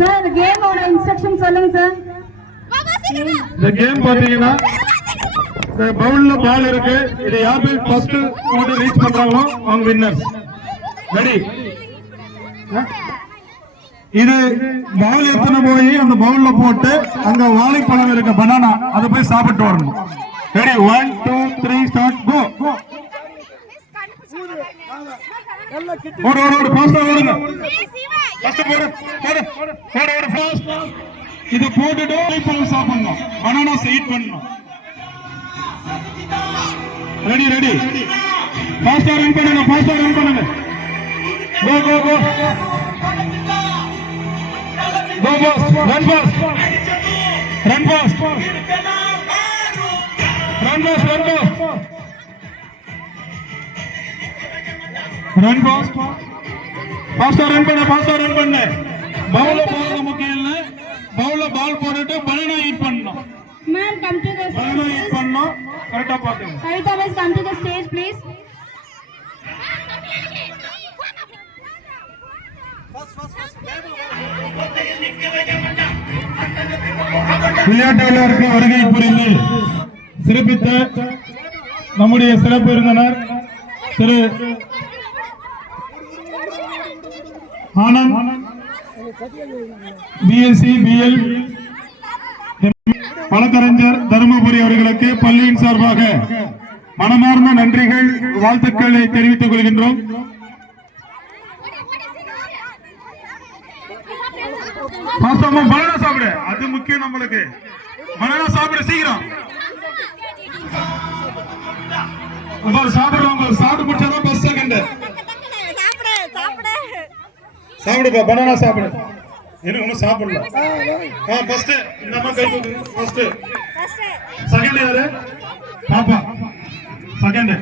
Sir கேமோட instruction சொல்லுங்க sir. இந்த கேம் பாத்தீங்கன்னா இந்த பவுல்ல பால் இருக்கு. இது யார் போய் ஃபர்ஸ்ட் போட்டு ரீச் பண்றாங்களோ அவங்க வின்னர்ஸ். ரெடி? இது பால் எத்தனை போய் அந்த பவுல்ல போட்டு அங்க வாழைப்பழம் இருக்க பனானா அதை போய் சாப்பிட்டு வரணும். ரெடி? 1 2 3 ஸ்டார்ட் கோ. ஓடு ஓடு ஓடு ஃபாஸ்டா ஓடுங்க. ஃபர்ஸ்ட் போடு போடு போடு ஓடு ஃபாஸ்ட். இது போட்டுட்டு வாழைப்பழம் சாப்பிடணும். பனானா ஈட் பண்ணணும். Ready ready? ஃபாஸ்டா ரன் பண்ணுங்க. ஃபாஸ்டா ரன் பண்ணுங்க. கோ கோ கோ go boss, run boss, run boss, run boss, run boss, run boss, faster run பண்ணு. பவுல்ல போறது முக்கியம் இல்ல, பவுல்ல பால் போட்டுட்டு பனானா ஈட் பண்ணணும். Ma'am, come to the banana eat பண்ணணும். கரெக்ட்டா பாத்துங்க. Harita boys, come to the stage please. விளையாட்டு விளையாட்டு வருகை புரிந்து சிறப்பித்த நம்முடைய சிறப்பு விருந்தினர் திரு ஆனந்த் பிஎஸ்சி பிஎல் வழக்கறிஞர் தருமபுரி அவர்களுக்கு பள்ளியின் சார்பாக மனமார்ந்த நன்றிகள் வாழ்த்துக்களை தெரிவித்துக் கொள்கின்றோம். பனானா சாப்பிடு, அது முக்கியம் நம்மளுக்கு. பனானா சாப்பிடு சீக்கிரம். சாப்பிடுறவங்க சாப்பிட்டு முடிச்சாதான் ஃபர்ஸ்ட் செகண்ட். சாப்பிடுப்பா, பனானா சாப்பிடு. எனக்கு ஒன்னும் சாப்பிடல. ஃபர்ஸ்ட் இந்த அம்மா கை தூக்கு. ஃபர்ஸ்ட் செகண்ட் யாரு? பாப்பா செகண்ட்.